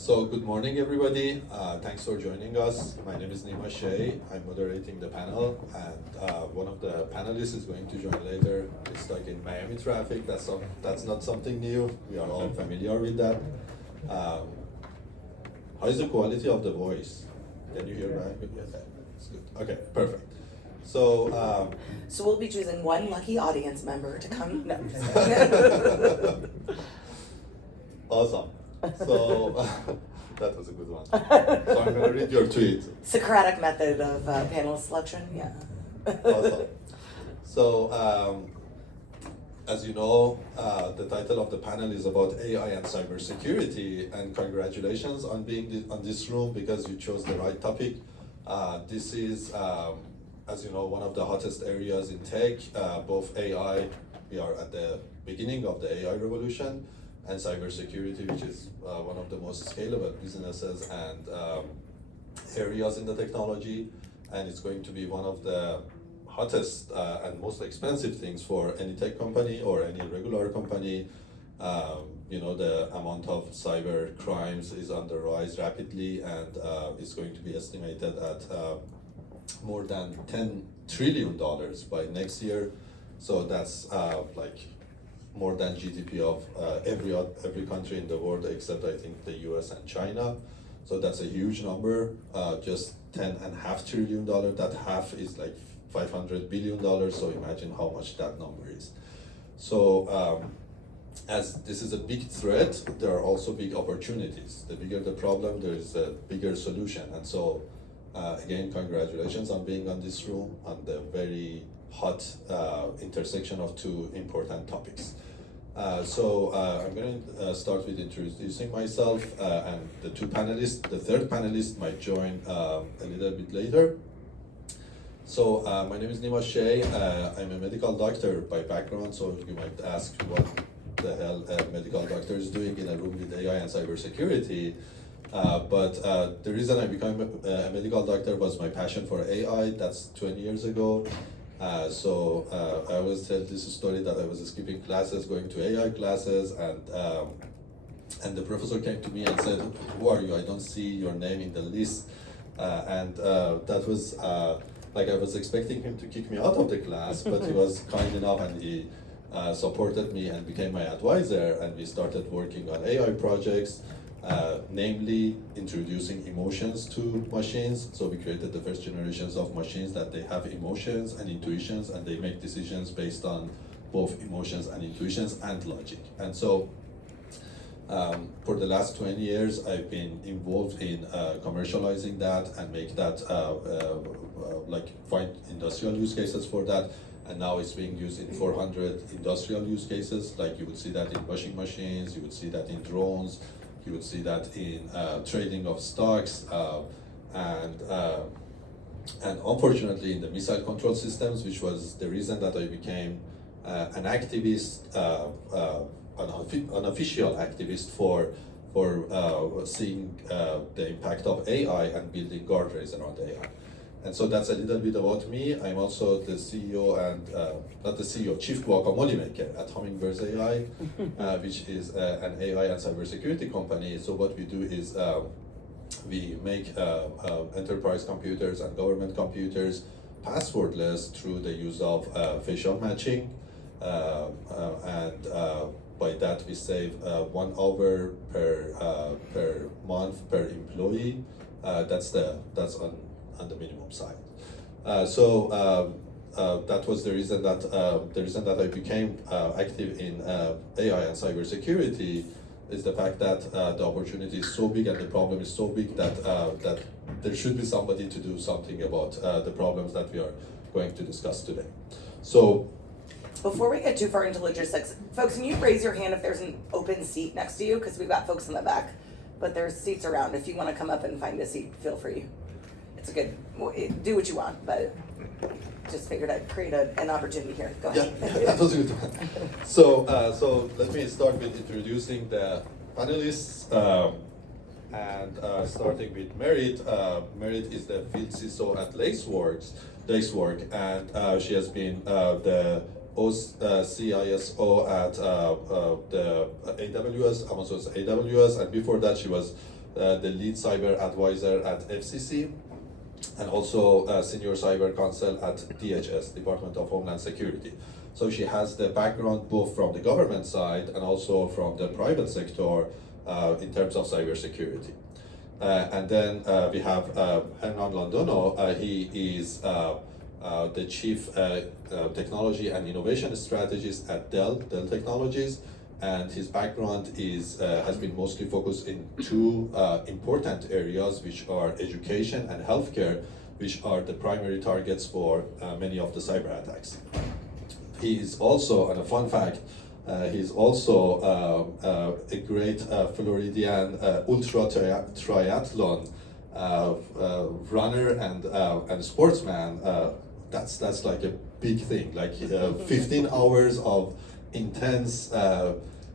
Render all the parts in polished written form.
So good morning, everybody. Thanks for joining us. My name is Nima Schei. I'm moderating the panel, and one of the panelists is going to join later. It's like in Miami traffic. That's not something new. We are all familiar with that. How is the quality of the voice? Can you hear me? Okay, it's good. Okay, perfect. So we'll be choosing one lucky audience member to come. No. Awesome. So that was a good one. So I'm going to read your tweet. Socratic method of panel selection, yeah. Awesome. So as you know, the title of the panel is about AI and cybersecurity, and congratulations on being on this room because you chose the right topic. This is, as you know, one of the hottest areas in tech, both AI, we are at the beginning of the AI revolution, and cybersecurity, which is one of the most scalable businesses and areas in the technology, and it's going to be one of the hottest and most expensive things for any tech company or any regular company. The amount of cyber crimes is on the rise rapidly, and it's going to be estimated at more than $10 trillion by next year. So that's more than GDP of every country in the world except I think the US and China. So that's a huge number, just $10.5 trillion. That half is like $500 billion, so imagine how much that number is. So as this is a big threat, there are also big opportunities. The bigger the problem, there is a bigger solution. And so again, congratulations on being on this room, on the very hot intersection of two important topics. So I'm going to start with introducing myself and the two panelists. The third panelist might join a little bit later. So my name is Nima Schei. I'm a medical doctor by background, so you might ask what the hell a medical doctor is doing in a room with AI and cybersecurity. But the reason I became a medical doctor was my passion for AI. That's 20 years ago. So I always tell this story that I was skipping classes, going to AI classes, and the professor came to me and said, "Who are you? I don't see your name in the list." And that was I was expecting him to kick me out of the class, but he was kind enough and he supported me and became my advisor, and we started working on AI projects. Namely introducing emotions to machines. So we created the first generations of machines that they have emotions and intuitions, and they make decisions based on both emotions and intuitions and logic. And so for the last 20 years, I've been involved in commercializing that and make that, find industrial use cases for that. And now it's being used in 400 industrial use cases. Like you would see that in washing machines, you would see that in drones, you would see that in trading of stocks, and unfortunately in the missile control systems, which was the reason that I became an activist, an official activist for seeing the impact of AI and building guardrails around AI. And so that's a little bit about me. I'm also the CEO and, not the CEO, Chief Guacamole maker at Hummingbirds AI, which is an AI and cybersecurity company. So what we do is we make enterprise computers and government computers passwordless through the use of facial matching. And by that we save 1 hour per month per employee. That's on the minimum side. So that was the reason that I became active in AI and cybersecurity, is the fact that the opportunity is so big and the problem is so big that there should be somebody to do something about the problems that we are going to discuss today. So before we get too far into logistics, folks, can you raise your hand if there's an open seat next to you? Because we've got folks in the back, but there's seats around. If you want to come up and find a seat, feel free. It's a good, do what you want, but just figured I'd create an opportunity here. Go ahead. Yeah, that was a good one. So let me start with introducing the panelists, and starting with Merritt. Merritt is the field CISO at Lacework, and she has been the CISO at the AWS, Amazon's AWS, and before that she was the lead cyber advisor at FCC, and also senior cyber counsel at DHS, Department of Homeland Security. So she has the background both from the government side and also from the private sector in terms of cybersecurity. And then we have Hernan Londono. He is the Chief Technology and Innovation Strategist at DELL Technologies, and his background has been mostly focused in two important areas, which are education and healthcare, which are the primary targets for many of the cyber attacks. He is also, and a fun fact, he's also a great Floridian ultra triathlon runner and sportsman. That's like a big thing, like 15 hours of intense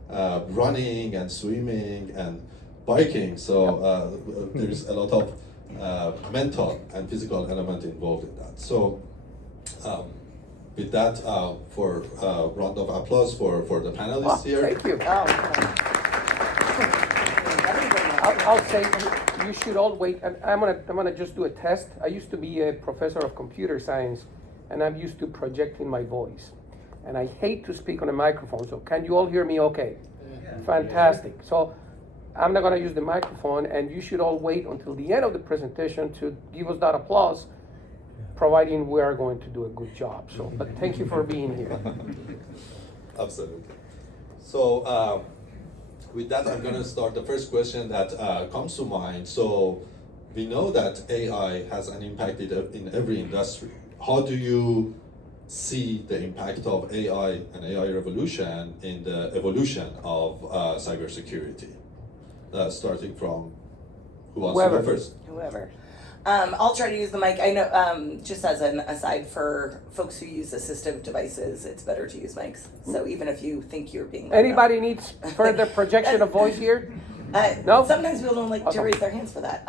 running and swimming and biking. So there's a lot of mental and physical element involved in that. So with that, for a round of applause for the panelists here. Thank you. I'll say you should all wait. I'm gonna just do a test. I used to be a professor of computer science, and I'm used to projecting my voice. And I hate to speak on a microphone, so can you all hear me okay? Yeah. Fantastic. So I'm not gonna use the microphone, and you should all wait until the end of the presentation to give us that applause, providing we are going to do a good job. So, but thank you for being here. Absolutely. So with that, I'm gonna start the first question that comes to mind. So we know that AI has an impact in every industry. How do you see the impact of AI and AI revolution in the evolution of cybersecurity? Starting from who wants to go first? Whoever. I'll try to use the mic. I know, just as an aside for folks who use assistive devices, it's better to use mics. So even if you think you're being... Anybody needs further projection of voice here? No? Sometimes people don't like to raise their hands for that.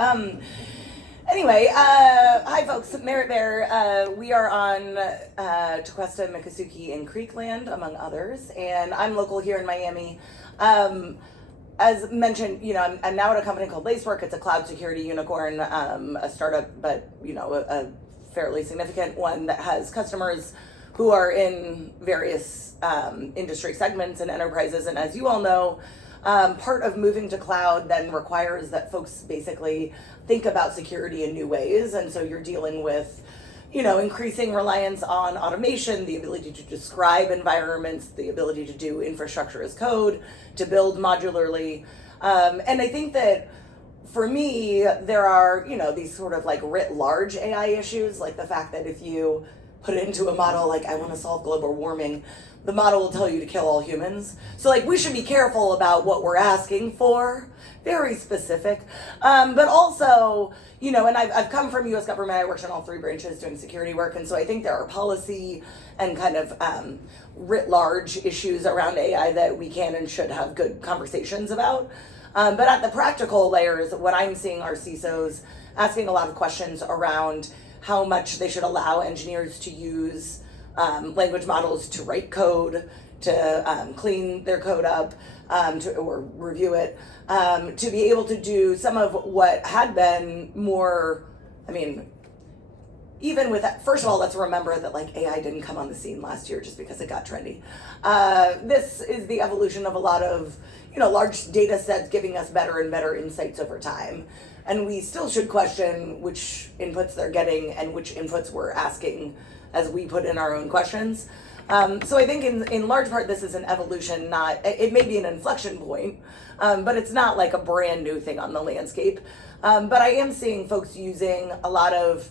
Anyway, hi folks, Merritt Baer. We are on Tequesta, Miccosukee, and Creekland, among others, and I'm local here in Miami. As mentioned, I'm now at a company called Lacework. It's a cloud security unicorn, a startup, but a fairly significant one that has customers who are in various industry segments and enterprises. And as you all know, part of moving to cloud then requires that folks basically think about security in new ways. And so you're dealing with increasing reliance on automation, the ability to describe environments, the ability to do infrastructure as code, to build modularly. And I think that for me, there are, these sort of like writ large AI issues, like the fact that if you put it into a model, like I want to solve global warming, the model will tell you to kill all humans. So like we should be careful about what we're asking for, very specific. But also, and I've come from US government, I worked in all three branches doing security work. And so I think there are policy and kind of writ large issues around AI that we can and should have good conversations about. But at the practical layers, what I'm seeing are CISOs asking a lot of questions around how much they should allow engineers to use language models to write code, to clean their code up, or review it, to be able to do some of what had been more, even with that, first of all, let's remember that like AI didn't come on the scene last year just because it got trendy. This is the evolution of a lot of, large data sets giving us better and better insights over time. And we still should question which inputs they're getting and which inputs we're asking as we put in our own questions. So I think in large part, this is an evolution, it may be an inflection point, but it's not like a brand new thing on the landscape. But I am seeing folks using a lot of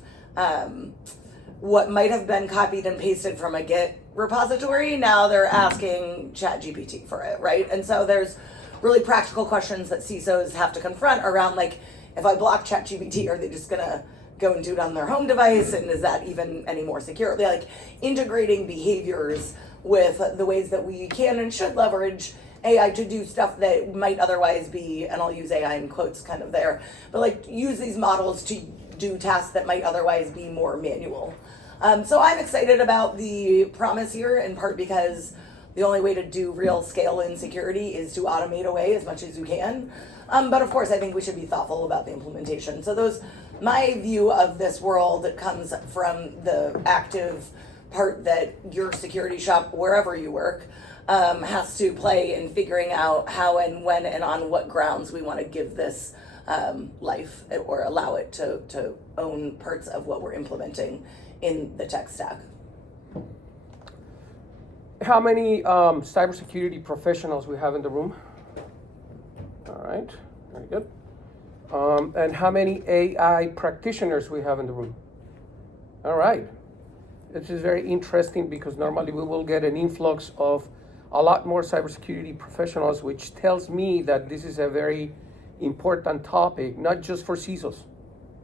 what might have been copied and pasted from a Git repository. Now they're asking ChatGPT for it, right? And so there's really practical questions that CISOs have to confront around, like, if I block ChatGPT, are they just gonna go and do it on their home device? And is that even any more secure? Like integrating behaviors with the ways that we can and should leverage AI to do stuff that might otherwise be, and I'll use AI in quotes kind of there, but like use these models to do tasks that might otherwise be more manual. So I'm excited about the promise here, in part because the only way to do real scale in security is to automate away as much as you can. But of course, I think we should be thoughtful about the implementation. So my view of this world comes from the active part that your security shop, wherever you work, has to play in figuring out how and when and on what grounds we want to give this life or allow it to own parts of what we're implementing in the tech stack. How many cybersecurity professionals we have in the room? All right, very good. And how many AI practitioners we have in the room? All right. This is very interesting because normally we will get an influx of a lot more cybersecurity professionals, which tells me that this is a very important topic, not just for CISOs.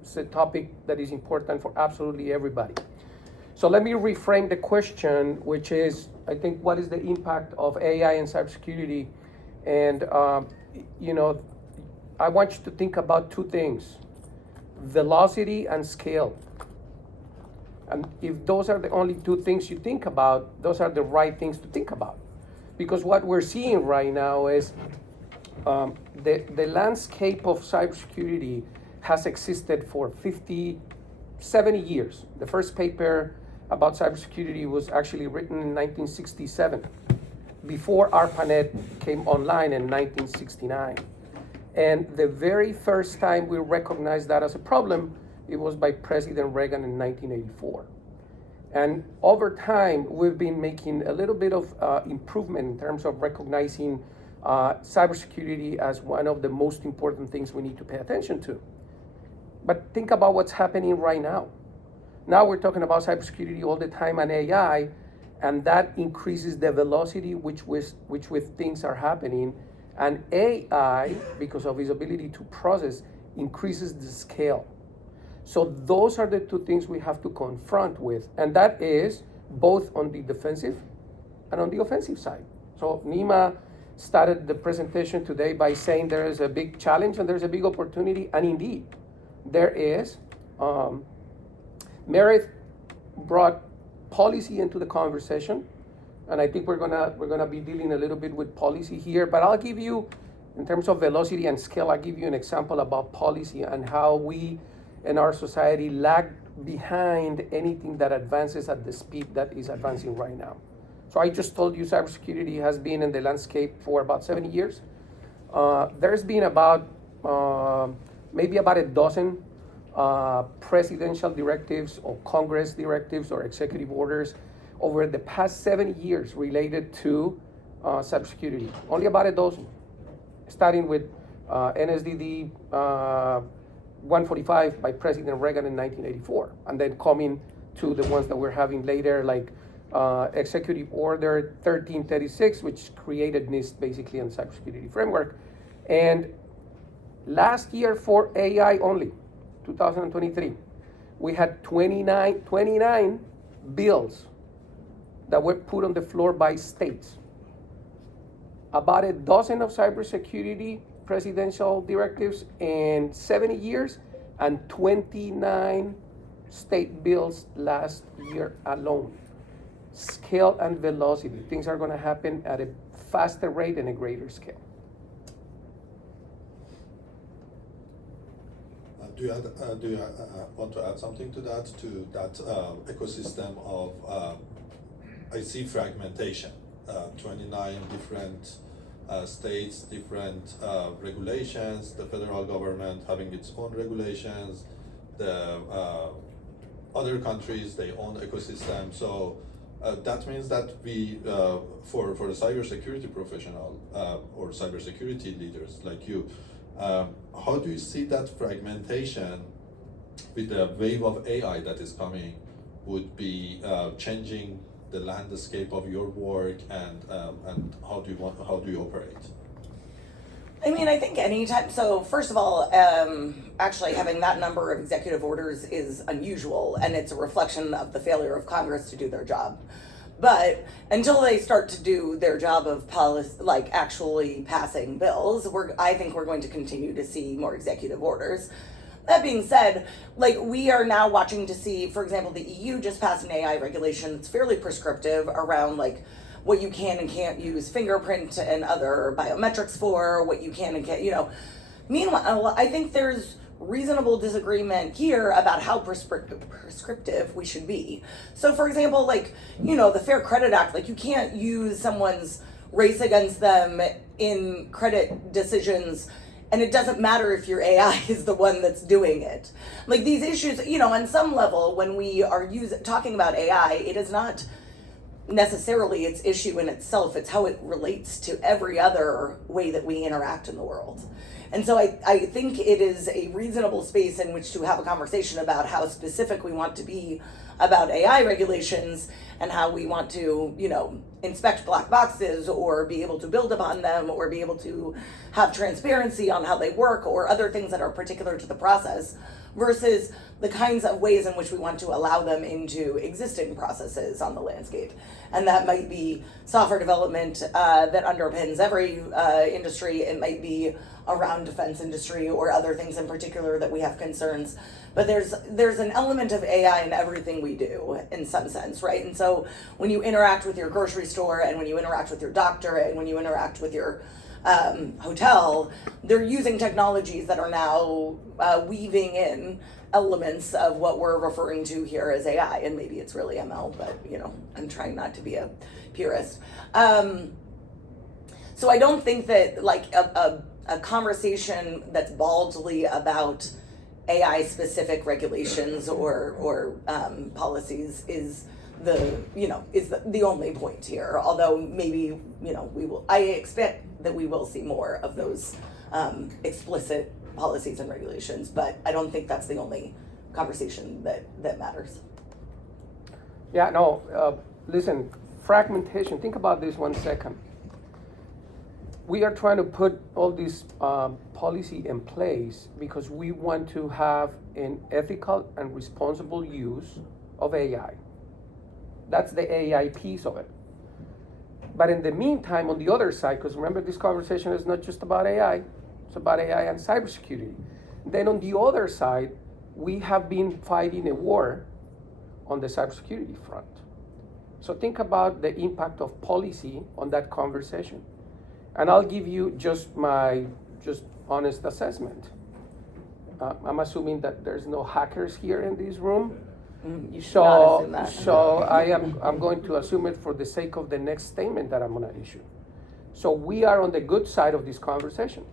It's a topic that is important for absolutely everybody. So let me reframe the question, which is, I think, what is the impact of AI and cybersecurity? And, I want you to think about two things, velocity and scale. And if those are the only two things you think about, those are the right things to think about. Because what we're seeing right now is the landscape of cybersecurity has existed for 50, 70 years. The first paper about cybersecurity was actually written in 1967, before ARPANET came online in 1969. And the very first time we recognized that as a problem, it was by President Reagan in 1984. And over time, we've been making a little bit of improvement in terms of recognizing cybersecurity as one of the most important things we need to pay attention to. But think about what's happening right now. Now we're talking about cybersecurity all the time and AI, and that increases the velocity which with things are happening. And AI, because of its ability to process, increases the scale. So those are the two things we have to confront with, and that is both on the defensive and on the offensive side. So Nima started the presentation today by saying there is a big challenge and there's a big opportunity, and indeed, there is. Merritt brought policy into the conversation, and I think we're gonna be dealing a little bit with policy here. But I'll give you, in terms of velocity and scale, I'll give you an example about policy and how we in our society lag behind anything that advances at the speed that is advancing right now. So I just told you cybersecurity has been in the landscape for about 70 years. There's been about maybe about a dozen presidential directives or Congress directives or executive orders over the past 70 years related to cybersecurity. Only about a dozen, starting with NSDD 145 by President Reagan in 1984, and then coming to the ones that we're having later, like Executive Order 1336, which created NIST basically on cybersecurity framework. And last year for AI only, 2023, we had 29 bills that were put on the floor by states. About a dozen of cybersecurity presidential directives in 70 years, and 29 state bills last year alone. Scale and velocity. Things are going to happen at a faster rate and a greater scale. Do you want to add something to that ecosystem of, I see fragmentation, 29 different states, different regulations, the federal government having its own regulations, the other countries, their own ecosystem. So that means that we, for the cybersecurity professional or cybersecurity leaders like you, how do you see that fragmentation with the wave of AI that is coming would be changing the landscape of your work, and how do you operate? I mean, I think anytime, so first of all, actually having that number of executive orders is unusual, and it's a reflection of the failure of Congress to do their job. But until they start to do their job of policy, like actually passing bills, I think we're going to continue to see more executive orders. That being said, like, we are now watching to see, for example, the EU just passed an AI regulation that's fairly prescriptive around like what you can and can't use fingerprint and other biometrics for, what you can and can't, Meanwhile, I think there's reasonable disagreement here about how prescriptive we should be. So, for example, the Fair Credit Act, you can't use someone's race against them in credit decisions, and it doesn't matter if your AI is the one that's doing it. These issues, on some level, when we are talking about AI, it is not necessarily its issue in itself, it's how it relates to every other way that we interact in the world. And so I think it is a reasonable space in which to have a conversation about how specific we want to be about AI regulations and how we want to, inspect black boxes or be able to build upon them or be able to have transparency on how they work or other things that are particular to the process versus the kinds of ways in which we want to allow them into existing processes on the landscape. And that might be software development that underpins every industry. It might be around defense industry or other things in particular that we have concerns. But there's an element of AI in everything we do in some sense, right? And so when you interact with your grocery store and when you interact with your doctor and when you interact with your hotel, they're using technologies that are now weaving in elements of what we're referring to here as AI, and maybe it's really ML, but I'm trying not to be a purist. So I don't think that a conversation that's baldly about AI specific regulations or policies is the only point here. Although maybe I expect that we will see more of those explicit policies and regulations, but I don't think that's the only conversation that matters. Yeah, no, listen, fragmentation, think about this 1 second. We are trying to put all this policy in place because we want to have an ethical and responsible use of AI. That's the AI piece of it. But in the meantime, on the other side, because remember this conversation is not just about AI, it's about AI and cybersecurity. Then on the other side, we have been fighting a war on the cybersecurity front. So think about the impact of policy on that conversation. And I'll give you just my honest assessment. I'm assuming that there's no hackers here in this room. You should not assume that. So I'm going to assume it for the sake of the next statement that I'm going to issue. So we are on the good side of this conversation.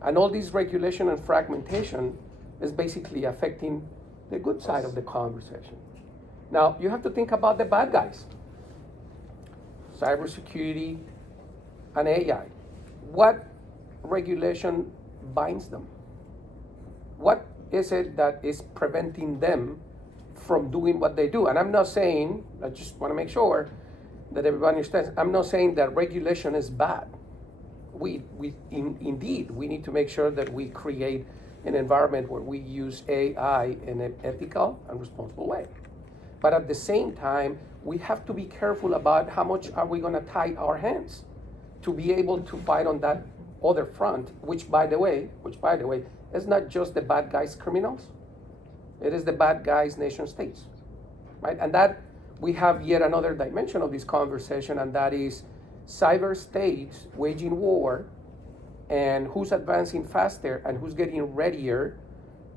And all this regulation and fragmentation is basically affecting the good side of the conversation. Now, you have to think about the bad guys. Cybersecurity and AI. What regulation binds them? What is it that is preventing them from doing what they do? And I'm not saying, I just want to make sure that everybody understands, I'm not saying that regulation is bad. Indeed, we need to make sure that we create an environment where we use AI in an ethical and responsible way. But at the same time, we have to be careful about how much are we going to tie our hands to be able to fight on that other front, which by the way, is not just the bad guys criminals, it is the bad guys nation states, right? And that we have yet another dimension of this conversation, and that is cyber states waging war and who's advancing faster and who's getting readier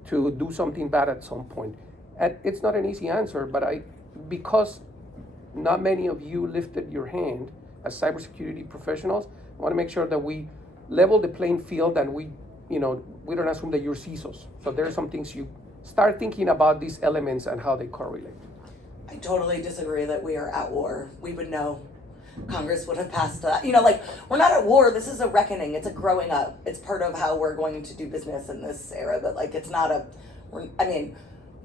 to do something bad at some point. And it's not an easy answer, but because not many of you lifted your hand as cybersecurity professionals, I want to make sure that we level the playing field and we don't assume that you're CISOs. So there are some things you start thinking about these elements and how they correlate. I totally disagree that we are at war. We would know. Congress would have passed that. We're not at war. This is a reckoning. It's a growing up. It's part of how we're going to do business in this era. But it's not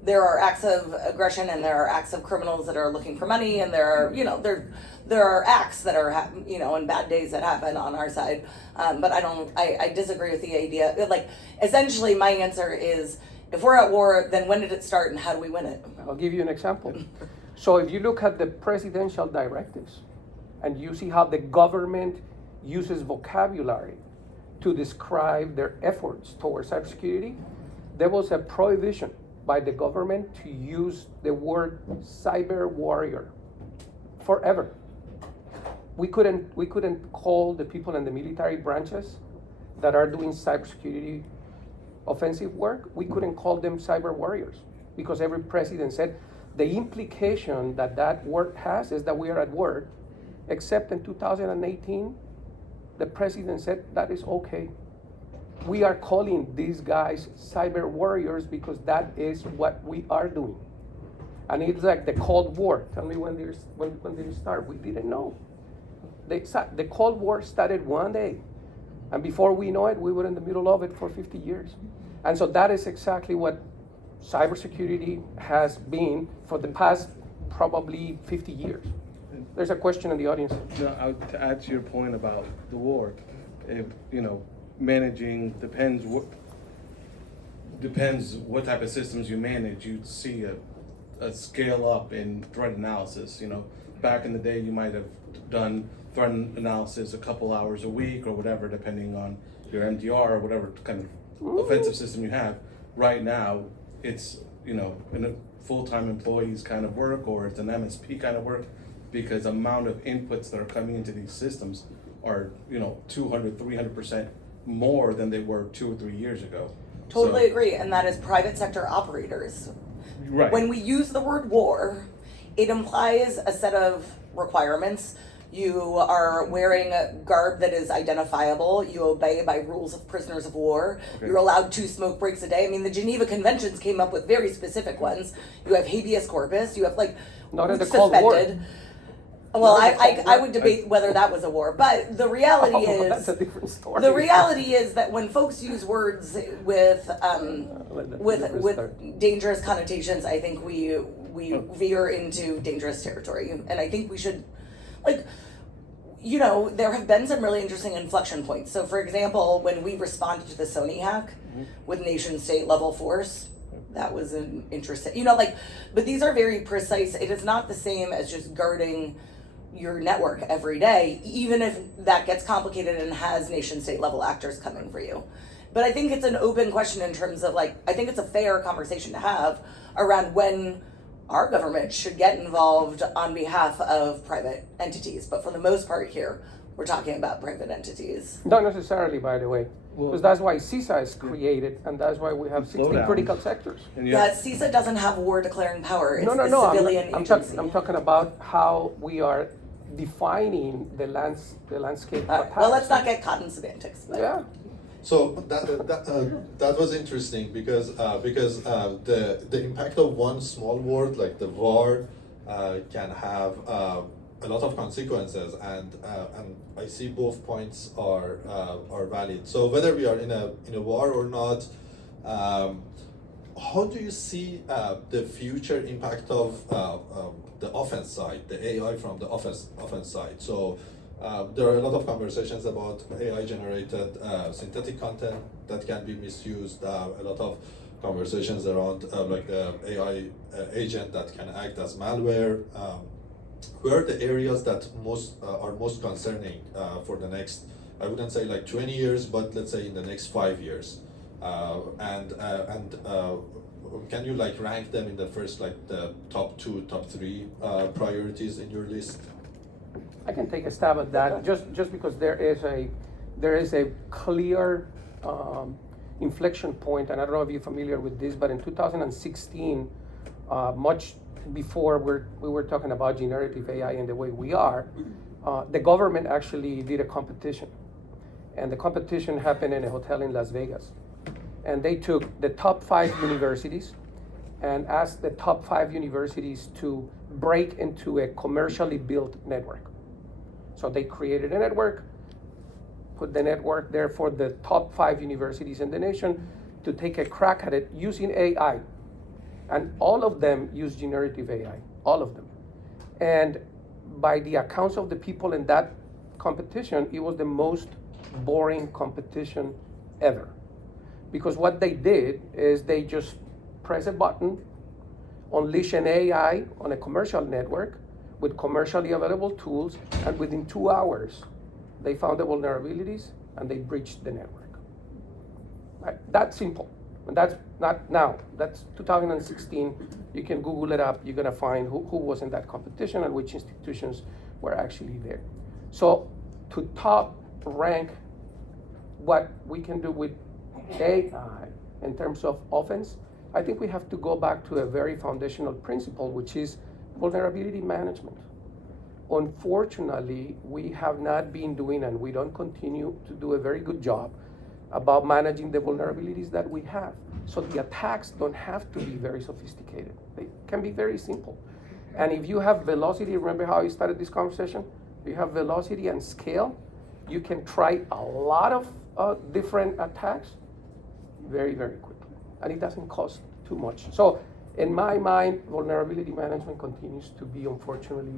there are acts of aggression and there are acts of criminals that are looking for money, and there are acts that are and bad days that happen on our side. But I disagree with the idea. Essentially, my answer is, if we're at war, then when did it start and how do we win it? I'll give you an example. So if you look at the presidential directives and you see how the government uses vocabulary to describe their efforts towards cybersecurity, there was a prohibition by the government to use the word cyber warrior forever. we couldn't call the people in the military branches that are doing cybersecurity offensive work, we couldn't call them cyber warriors, because every president said the implication that that word has is that we are at war, except in 2018, the president said that is okay. We are calling these guys cyber warriors because that is what we are doing. And it's like the Cold War. Tell me when did it start? We didn't know. The Cold War started one day. And before we know it, we were in the middle of it for 50 years. And so that is exactly what cybersecurity has been for the past probably 50 years. There's a question in the audience. No, to add to your point about the war, if, managing depends what type of systems you manage. You'd see a scale up in threat analysis. Back in the day, you might have done threat analysis a couple hours a week or whatever, depending on your MDR or whatever kind of offensive system you have. Right now, it's in a full-time employees kind of work, or it's an MSP kind of work, because the amount of inputs that are coming into these systems are 200-300% more than they were 2 or 3 years ago. Totally agree, and that is private sector operators. Right. When we use the word war, it implies a set of requirements. You are wearing a garb that is identifiable. You obey by rules of prisoners of war. Okay. You're allowed 2 smoke breaks a day. I mean, the Geneva Conventions came up with very specific ones. You have habeas corpus. You have not in the Cold War. Well, I would debate whether that was a war, but the reality is that's a different story. The reality is that when folks use words with dangerous connotations, I think we veer into dangerous territory, and I think we should, there have been some really interesting inflection points. So, for example, when we responded to the Sony hack with nation-state level force. That was an interesting, but these are very precise. It is not the same as just guarding your network every day, even if that gets complicated and has nation-state level actors coming for you. But I think it's an open question in terms of I think it's a fair conversation to have around when our government should get involved on behalf of private entities. But for the most part here, we're talking about private entities. Not necessarily, by the way. Because that's why CISA is created, and that's why we have 16 critical sectors. Yeah, CISA doesn't have war declaring power. It's No. a civilian agency. I'm talking about how we are defining the landscape. Well, let's not get caught in semantics. But. Yeah. So that was interesting because the impact of one small word like the war can have a lot of consequences, and I see both points are valid. So whether we are in a war or not, how do you see the future impact of the offense side, the AI from the offense side? So there are a lot of conversations about AI generated synthetic content that can be misused. A lot of conversations around the AI agent that can act as malware. Where are the areas that are most concerning for the next, I wouldn't say 20 years, but let's say in the next 5 years? Can you rank them in the first the top 2, top 3 priorities in your list? I can take a stab at that, just because there is a clear inflection point, and I don't know if you're familiar with this, but in 2016, much before we were talking about generative AI and the way we are, the government actually did a competition, and the competition happened in a hotel in Las Vegas, and they took the top 5 universities and asked the top 5 universities to break into a commercially built network. So they created a network, put the network there for the top 5 universities in the nation to take a crack at it using AI. And all of them use generative AI, all of them. And by the accounts of the people in that competition, it was the most boring competition ever. Because what they did is they just press a button, unleash an AI on a commercial network with commercially available tools, and within 2 hours, they found the vulnerabilities and they breached the network. Right? That's simple. And that's not now, that's 2016. You can Google it up, you're gonna find who was in that competition and which institutions were actually there. So to top rank what we can do with AI in terms of offense, I think we have to go back to a very foundational principle, which is vulnerability management. Unfortunately, we have not been doing, and we don't continue to do a very good job about managing the vulnerabilities that we have. So the attacks don't have to be very sophisticated. They can be very simple. And if you have velocity, remember how I started this conversation? If you have velocity and scale, you can try a lot of different attacks very, very quickly. And it doesn't cost too much. So in my mind, vulnerability management continues to be, unfortunately,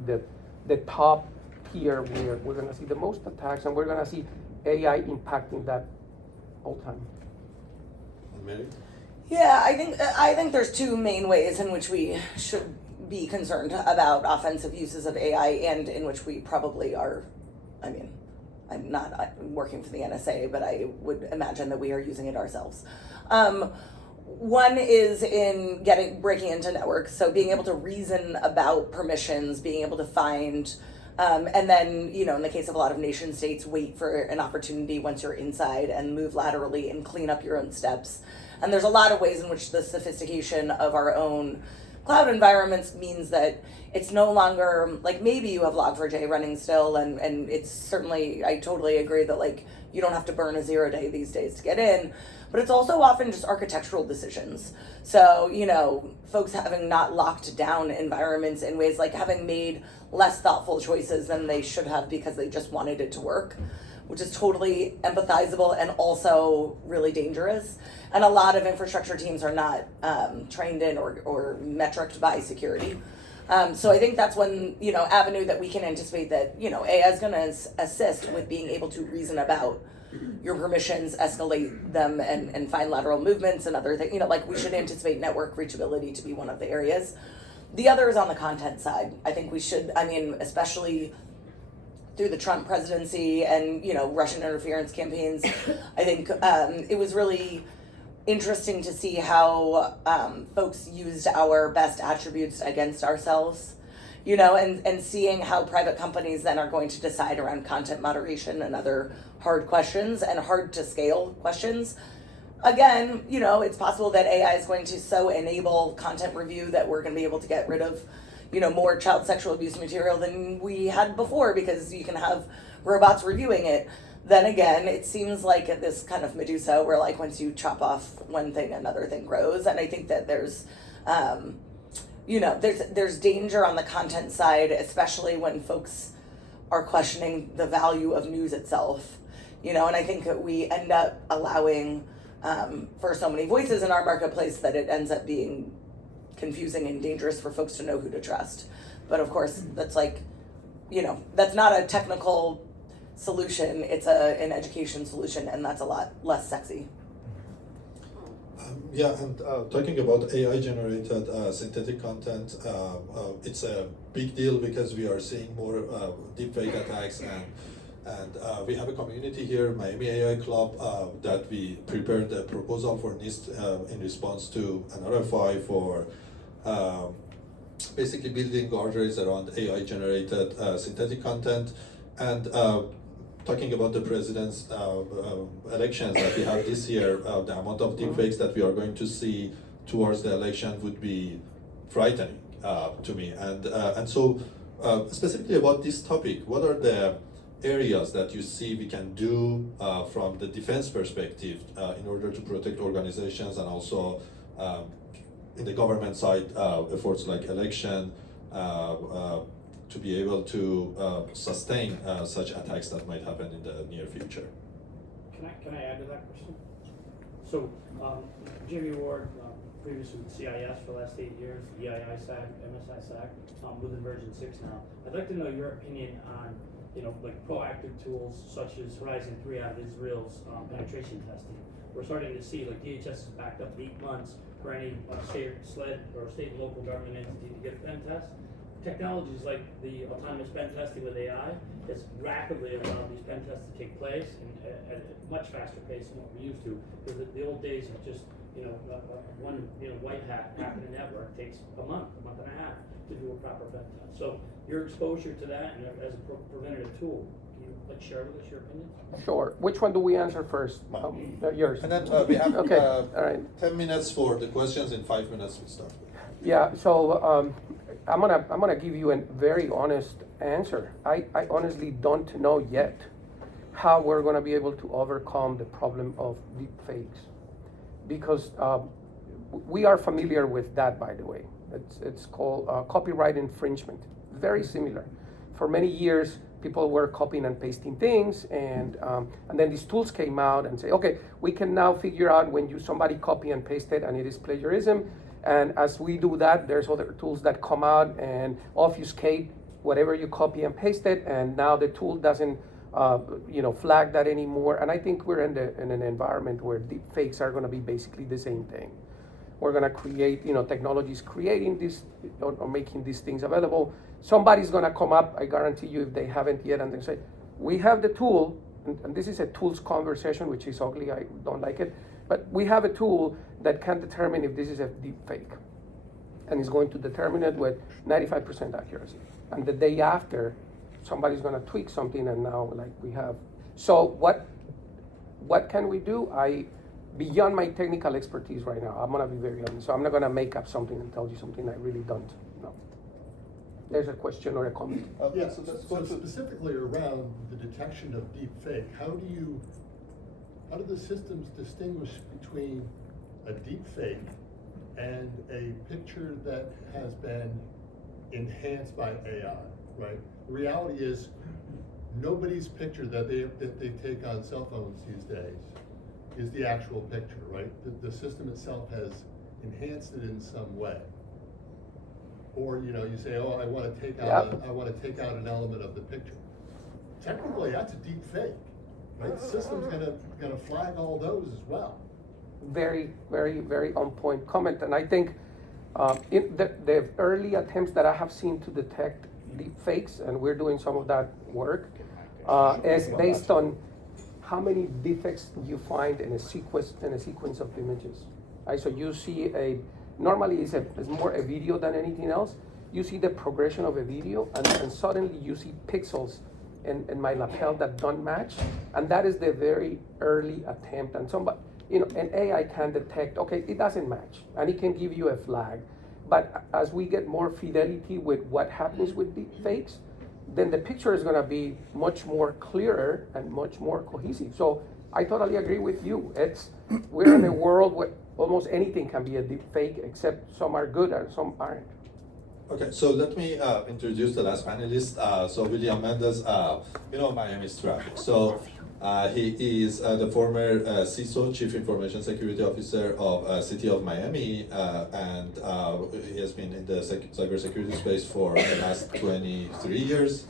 the top tier where we're gonna see the most attacks, and we're gonna see AI impacting that all the time. Merritt? Yeah, I think there's two main ways in which we should be concerned about offensive uses of AI, and in which we probably are. I mean, I'm not working for the NSA, but I would imagine that we are using it ourselves. One is in breaking into networks, so being able to reason about permissions, being able to find, and then, in the case of a lot of nation states, wait for an opportunity once you're inside and move laterally and clean up your own steps. And there's a lot of ways in which the sophistication of our own cloud environments means that it's no longer, like, maybe you have Log4j running still, and it's certainly, I totally agree that, like, you don't have to burn a 0 day these days to get in, but it's also often just architectural decisions. So, folks having not locked down environments in ways like having made less thoughtful choices than they should have because they just wanted it to work, which is totally empathizable and also really dangerous. And a lot of infrastructure teams are not trained in or metriced by security. So I think that's one, avenue that we can anticipate that, AI is going to assist with being able to reason about your permissions, escalate them, and find lateral movements and other things. Like, we should anticipate network reachability to be one of the areas. The other is on the content side. I think we should, especially through the Trump presidency and, Russian interference campaigns, I think it was really interesting to see how folks used our best attributes against ourselves, and seeing how private companies then are going to decide around content moderation and other hard questions and hard to scale questions. Again, it's possible that AI is going to so enable content review that we're going to be able to get rid of, more child sexual abuse material than we had before, because you can have robots reviewing it. Then again, it seems like this kind of Medusa where, like, once you chop off one thing, another thing grows. And I think that there's, there's danger on the content side, especially when folks are questioning the value of news itself, and I think that we end up allowing for so many voices in our marketplace that it ends up being confusing and dangerous for folks to know who to trust. But of course, that's like, that's not a technical solution, it's an education solution, and that's a lot less sexy. And talking about AI generated synthetic content, it's a big deal because we are seeing more deepfake attacks, and we have a community here, Miami AI Club, that we prepared a proposal for NIST in response to an RFI for basically building guardrails around AI generated synthetic content. And talking about the president's elections that we have this year, the amount of deepfakes that we are going to see towards the election would be frightening to me. And so specifically about this topic, what are the areas that you see we can do from the defense perspective in order to protect organizations, and also in the government side, efforts like election, to be able to sustain such attacks that might happen in the near future? Can I add to that question? So, Jamie Ward, previously with CIS for the last 8 years, EII SAC, MSI SAC, within version 6 now. I'd like to know your opinion on, like, proactive tools such as Horizon 3 out of Israel's penetration testing. We're starting to see, like, DHS has backed up 8 months for any state and local government entity to get a pen test. Technologies like the autonomous pen testing with AI has rapidly allowed these pen tests to take place and at a much faster pace than what we're used to. Because the old days of just, one white hat hacking a network takes a month and a half to do a proper pen test. So your exposure to that and as a preventative tool, share with us your opinion? Sure. Which one do we answer first? Yours. And then we have Okay. All right. 10 minutes for the questions. In 5 minutes we start. Yeah. So I'm gonna give you a very honest answer. I honestly don't know yet how we're gonna be able to overcome the problem of deep fakes, because we are familiar with that, by the way. It's called copyright infringement. Very similar. For many years, people were copying and pasting things, and then these tools came out and say, okay, we can now figure out when somebody copy and pasted and it is plagiarism. And as we do that, there's other tools that come out and obfuscate whatever you copy and pasted, and now the tool doesn't flag that anymore. And I think we're in an environment where deep fakes are going to be basically the same thing. We're going to create, technologies creating this or making these things available. Somebody's going to come up, I guarantee you, if they haven't yet, and they say, we have the tool, and this is a tools conversation, which is ugly, I don't like it, but we have a tool that can determine if this is a deep fake. And it's going to determine it with 95% accuracy. And the day after, somebody's going to tweak something, and now we have. So what can we do? Beyond my technical expertise right now, I'm going to be very honest. So I'm not going to make up something and tell you something I really don't know. There's a question or a comment. Yeah, so specifically around the detection of deep fake, how do the systems distinguish between a deep fake and a picture that has been enhanced by AI, right? The reality is nobody's picture that they take on cell phones these days is the actual picture, right? The system itself has enhanced it in some way. Or you say, oh, I want to take out an element of the picture. Technically, that's a deep fake, right? The system's gonna flag all those as well. Very, very, very on point comment, and I think in the early attempts that I have seen to detect deep fakes, and we're doing some of that work, is based on how many defects you find in a sequence of images. Right? So you see normally it's more a video than anything else. You see the progression of a video, and suddenly you see pixels in my lapel that don't match, and that is the very early attempt. And an AI can detect, okay, it doesn't match, and it can give you a flag. But as we get more fidelity with what happens with deep fakes, then the picture is going to be much more clearer and much more cohesive. So I totally agree with you. We're in a world where almost anything can be a deep fake, except some are good and some aren't. Okay, so let me introduce the last panelist. So William Mendez, Miami's traffic. So he is the former CISO, Chief Information Security Officer of City of Miami, and he has been in the cybersecurity space for the last 23 years,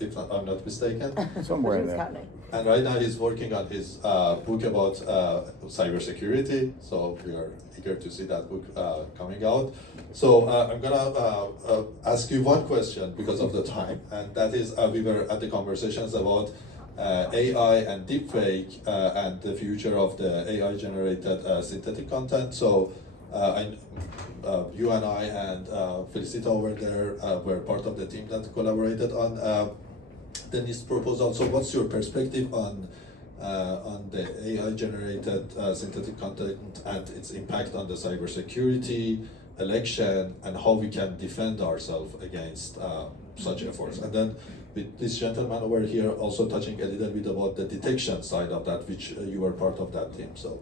if I'm not mistaken. Somewhere in there. And right now he's working on his book about cybersecurity, so we are eager to see that book coming out. So I'm gonna ask you one question because of the time, and that is we were at the conversations about AI and deepfake and the future of the AI-generated synthetic content. So you and I and Felicita over there were part of the team that collaborated on the NIST proposal. So what's your perspective on the AI-generated synthetic content and its impact on the cybersecurity, election, and how we can defend ourselves against such efforts? And then with this gentleman over here also touching a little bit about the detection side of that, which you were part of that team. So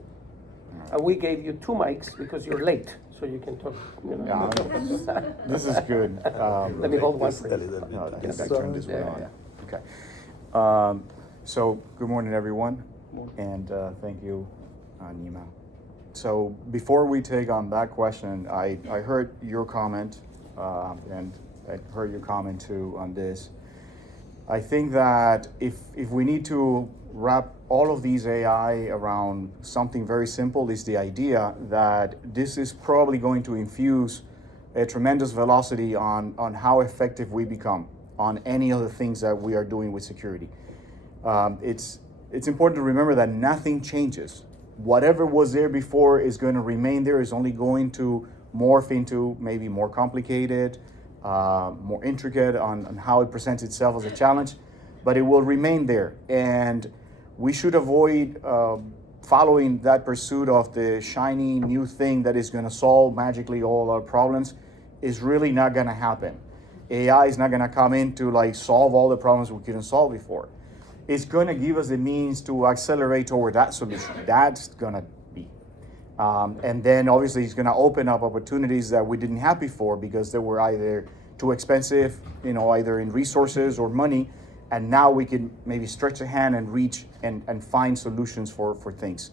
we gave you 2 mics because you're late, so you can talk. This is good. Let me hold one for you. Turn this way on. Okay. So good morning, everyone, and thank you, Nima. So before we take on that question, I heard your comment, and I heard your comment too on this. I think that if we need to wrap all of these AI around something very simple, is the idea that this is probably going to infuse a tremendous velocity on how effective we become on any of the things that we are doing with security. It's important to remember that nothing changes. Whatever was there before is going to remain there. It's only going to morph into maybe more complicated, more intricate on how it presents itself as a challenge. but it will remain there. And we should avoid following that pursuit of the shiny new thing that is going to solve magically all our problems. Is really not going to happen. AI is not going to come in to like solve all the problems we couldn't solve before. It's going to give us the means to accelerate toward that solution. That's going to be. And then obviously it's going to open up opportunities that we didn't have before because they were either too expensive, either in resources or money. And now we can maybe stretch a hand and reach and find solutions for things.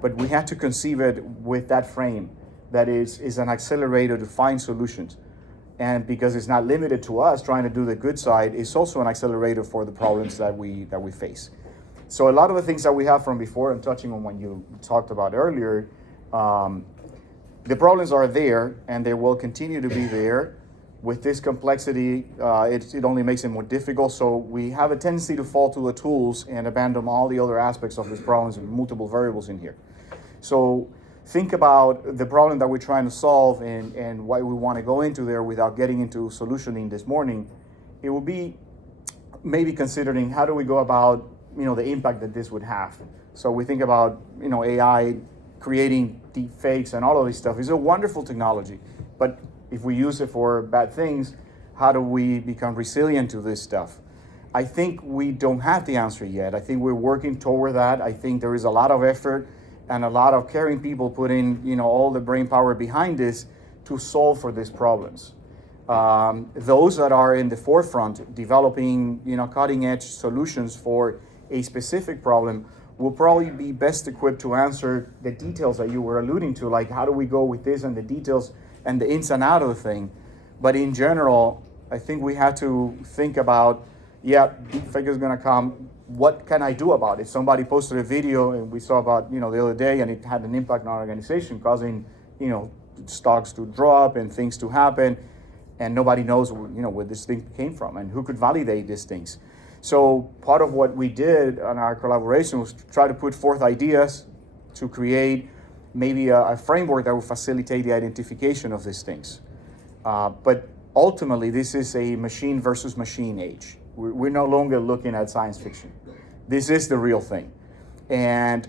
But we have to conceive it with that frame that is an accelerator to find solutions. And because it's not limited to us trying to do the good side, it's also an accelerator for the problems that we face. So a lot of the things that we have from before, and touching on what you talked about earlier, the problems are there and they will continue to be there. With this complexity, it only makes it more difficult. So we have a tendency to fall to the tools and abandon all the other aspects of these problems and multiple variables in here. So think about the problem that we're trying to solve and why we want to go into there without getting into solutioning this morning. It will be maybe considering how do we go about, the impact that this would have. So we think about, AI creating deep fakes and all of this stuff. It's a wonderful technology, but if we use it for bad things, how do we become resilient to this stuff? I think we don't have the answer yet. I think we're working toward that. I think there is a lot of effort and a lot of caring people putting, all the brain power behind this to solve for these problems. Those that are in the forefront developing, cutting edge solutions for a specific problem will probably be best equipped to answer the details that you were alluding to, like how do we go with this and the details and the ins and out of the thing. But in general, I think we have to think about, deepfake is gonna come. What can I do about it? Somebody posted a video and we saw about, the other day, and it had an impact on our organization, causing, stocks to drop and things to happen. And nobody knows, where this thing came from and who could validate these things. So part of what we did on our collaboration was to try to put forth ideas to create maybe a framework that will facilitate the identification of these things. But ultimately, this is a machine versus machine age. We're no longer looking at science fiction. This is the real thing. And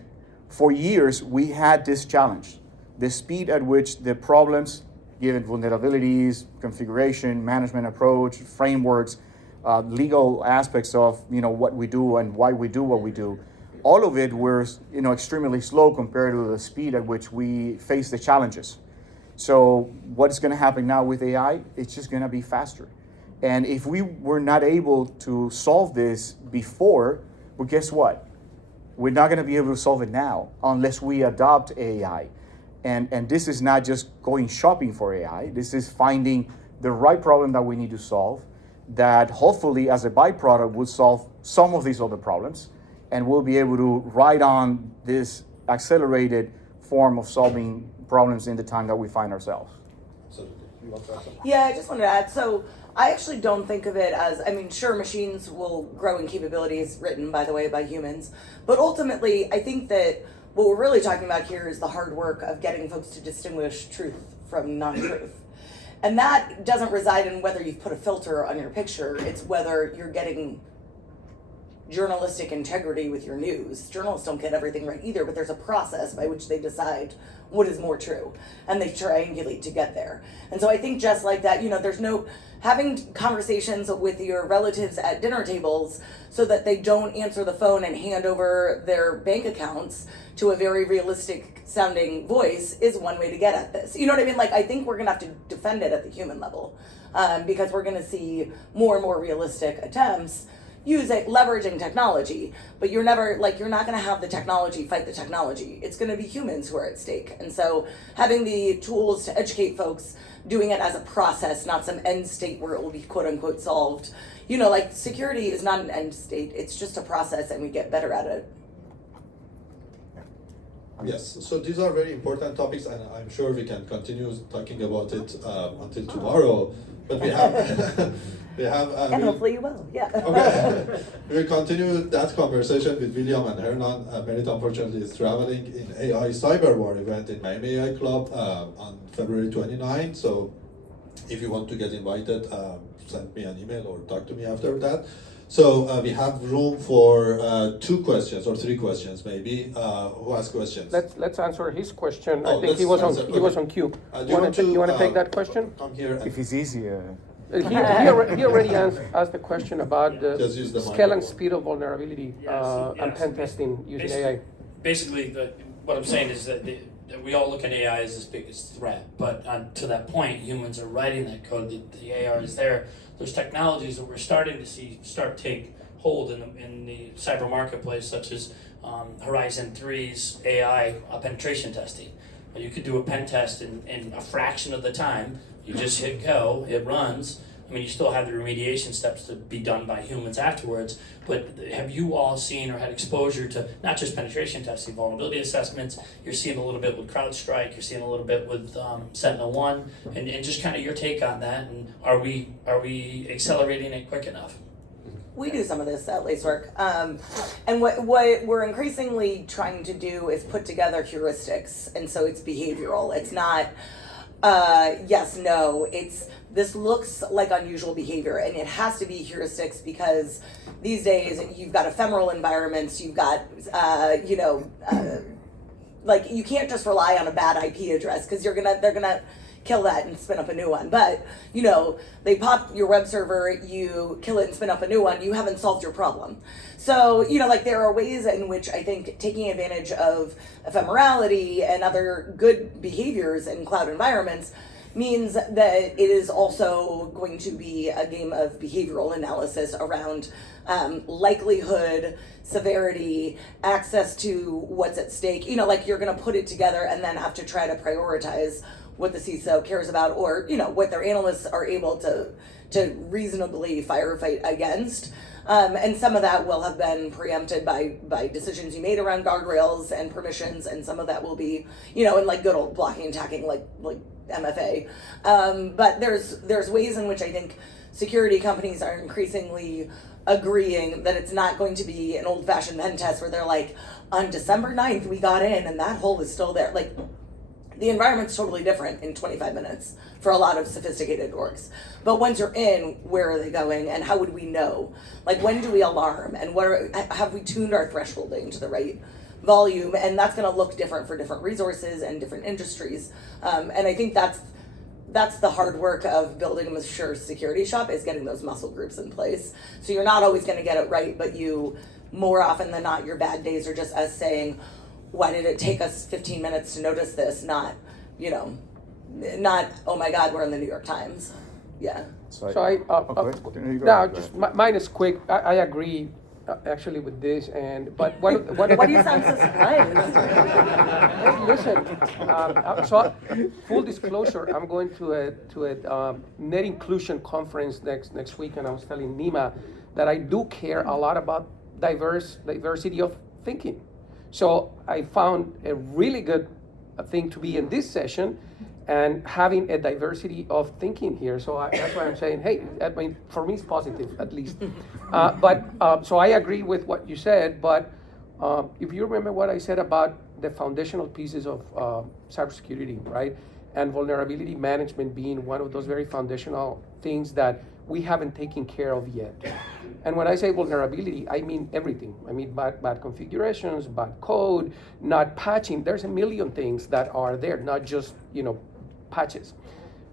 for years, we had this challenge. The speed at which the problems, given vulnerabilities, configuration, management approach, frameworks, legal aspects of what we do and why we do what we do, all of it was extremely slow compared to the speed at which we face the challenges. So what's going to happen now with AI? It's just going to be faster. And if we were not able to solve this before, well, guess what? We're not going to be able to solve it now unless we adopt AI. And this is not just going shopping for AI. This is finding the right problem that we need to solve that hopefully as a byproduct will solve some of these other problems. And we'll be able to ride on this accelerated form of solving problems in the time that we find ourselves. Yeah, I just wanted to add, so I actually don't think of it as, sure, machines will grow in capabilities, written, by the way, by humans, but ultimately, I think that what we're really talking about here is the hard work of getting folks to distinguish truth from non-truth. And that doesn't reside in whether you've put a filter on your picture, it's whether you're getting journalistic integrity with your news. Journalists don't get everything right either, but there's a process by which they decide what is more true, and they triangulate to get there. And so I think just like that, there's no having conversations with your relatives at dinner tables so that they don't answer the phone and hand over their bank accounts to a very realistic sounding voice is one way to get at this. You know what I mean? Like, I think we're gonna have to defend it at the human level, because we're gonna see more and more realistic attempts leveraging technology, but you're not going to have the technology fight the technology. It's going to be humans who are at stake. And so having the tools to educate folks, doing it as a process, not some end state where it will be quote unquote solved. Security is not an end state. It's just a process, and we get better at it. Yes, so these are very important topics, and I'm sure we can continue talking about it until tomorrow. But we have, and hopefully you will, yeah. Okay, we'll continue that conversation with William and Hernan. Merritt unfortunately is traveling in AI Cyberwarfare event in Miami AI Club on February 29. So if you want to get invited, send me an email or talk to me after that. So we have room for 2 questions or 3 questions, maybe. Who has questions? Let's answer his question. Oh, I think he let's was answer. he was Okay. on cue. Do you want to, you want to take that question? Come here. If it's easy, He already asked the question about Just use the the scale and microphone. speed of vulnerability and Yes. pen testing using AI. Basically, what I'm saying is that we all look at AI as this biggest threat, but to that point, humans are writing that code. The AI is there. There's technologies that we're starting to see take hold in the cyber marketplace, such as Horizon 3's AI penetration testing. You could do a pen test in a fraction of the time. You just hit go, it runs. I mean, you still have the remediation steps to be done by humans afterwards, but have you all seen or had exposure to not just penetration testing, vulnerability assessments? You're seeing a little bit with CrowdStrike, you're seeing a little bit with Sentinel-1, and just kind of your take on that, and are we accelerating it quick enough? We do some of this at Lacework. And what we're increasingly trying to do is put together heuristics. And so it's behavioral. It's not yes, no. This looks like unusual behavior, and it has to be heuristics because these days you've got ephemeral environments, you've got, like you can't just rely on a bad IP address because they're gonna kill that and spin up a new one. But, they pop your web server, you kill it and spin up a new one, you haven't solved your problem. So, there are ways in which I think taking advantage of ephemerality and other good behaviors in cloud environments means that it is also going to be a game of behavioral analysis around likelihood, severity, access to what's at stake. You're going to put it together and then have to try to prioritize what the CISO cares about, or what their analysts are able to reasonably firefight against. And some of that will have been preempted by decisions you made around guardrails and permissions, and some of that will be, in like good old blocking and tackling like MFA. But there's ways in which I think security companies are increasingly agreeing that it's not going to be an old-fashioned pen test where they're like, on December 9th we got in and that hole is still there. Like, the environment's totally different in 25 minutes for a lot of sophisticated orgs. But once you're in, where are they going and how would we know? Like, when do we alarm, and have we tuned our thresholding to the right volume? And that's going to look different for different resources and different industries. And I think that's the hard work of building a mature security shop, is getting those muscle groups in place. So you're not always going to get it right, but more often than not, your bad days are just us saying, why did it take us 15 minutes to notice this? Not, oh my God, we're in the New York Times. Yeah. Mine is quick. I agree actually with this, but what Why do you sound so surprised? Hey, listen. So, full disclosure, I'm going to a net inclusion conference next week, and I was telling Nima that I do care a lot about diversity of thinking. So I found a really good thing to be in this session and having a diversity of thinking here. So that's why I'm saying, hey, for me it's positive at least. So I agree with what you said, but if you remember what I said about the foundational pieces of cybersecurity, right? And vulnerability management being one of those very foundational things that we haven't taken care of yet. And when I say vulnerability, I mean everything. I mean bad configurations, bad code, not patching. There's a million things that are there, not just, patches.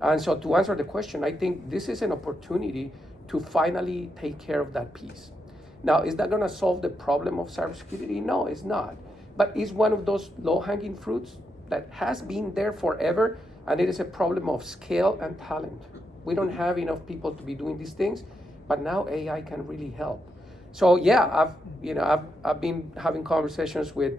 And so to answer the question, I think this is an opportunity to finally take care of that piece. Now, is that going to solve the problem of cybersecurity? No, it's not. But it's one of those low-hanging fruits that has been there forever, and it is a problem of scale and talent. We don't have enough people to be doing these things, but now AI can really help. So yeah, I've been having conversations with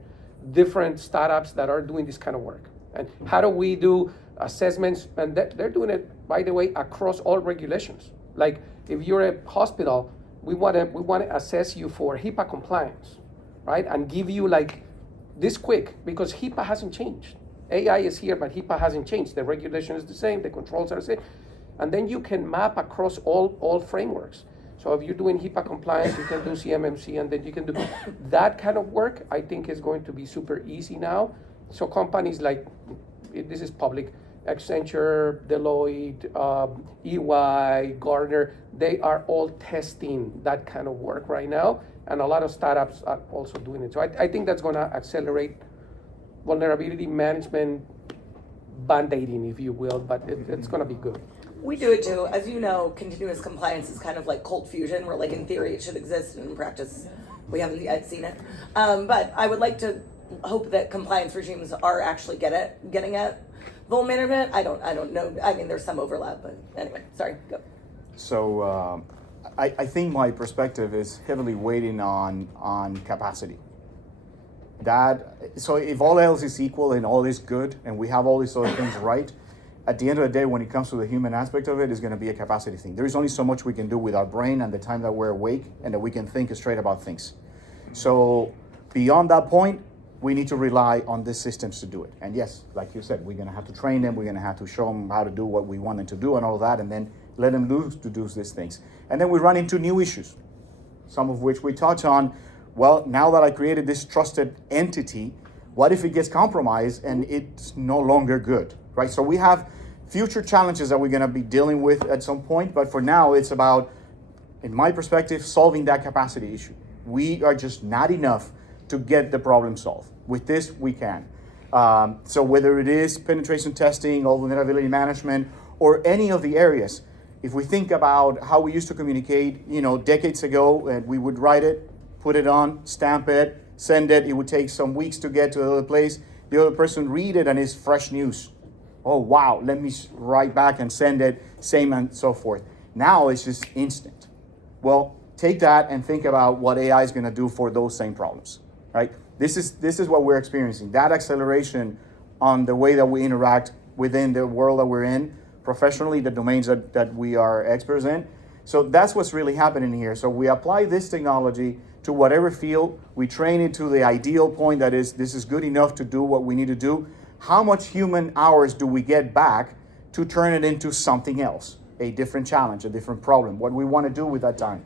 different startups that are doing this kind of work. And how do we do assessments? And they're doing it, by the way, across all regulations. Like if you're a hospital, we want to assess you for HIPAA compliance, right? And give you like this quick, because HIPAA hasn't changed. AI is here, but HIPAA hasn't changed. The regulation is the same, the controls are the same. And then you can map across all frameworks. So if you're doing HIPAA compliance, you can do CMMC, and then you can do that kind of work. I think is going to be super easy now. So companies like, this is public, Accenture, Deloitte, EY, Gartner, they are all testing that kind of work right now, and a lot of startups are also doing it. So I think that's going to accelerate vulnerability management, band-aiding, if you will, but it's going to be good. We do it too. As you know, continuous compliance is kind of like cold fusion, where like in theory it should exist, and in practice we haven't yet seen it. But I would like to hope that compliance regimes are actually getting at vuln management. I don't know. I mean, there's some overlap, but anyway, sorry, go. So I think my perspective is heavily weighting on capacity. So if all else is equal and all is good and we have all these other things right, at the end of the day, when it comes to the human aspect of it, it's going to be a capacity thing. There is only so much we can do with our brain and the time that we're awake and that we can think straight about things. So beyond that point, we need to rely on these systems to do it. And yes, like you said, we're going to have to train them. We're going to have to show them how to do what we want them to do and all that, and then let them do these things. And then we run into new issues, some of which we touch on. Well, now that I created this trusted entity, what if it gets compromised and it's no longer good, right? So we have future challenges that we're going to be dealing with at some point, but for now it's about, in my perspective, solving that capacity issue. We are just not enough to get the problem solved. With this, we can. So whether it is penetration testing or vulnerability management or any of the areas, if we think about how we used to communicate, decades ago, and we would write it, put it on, stamp it, send it. It would take some weeks to get to the other place. The other person read it and it's fresh news. Oh, wow, let me write back and send it, same and so forth. Now it's just instant. Well, take that and think about what AI is going to do for those same problems, right? This is what we're experiencing, that acceleration on the way that we interact within the world that we're in, professionally, the domains that we are experts in. So that's what's really happening here. So we apply this technology to whatever field, we train it to the ideal point that is, this is good enough to do what we need to do. How much human hours do we get back to turn it into something else? A different challenge, a different problem, what we want to do with that time.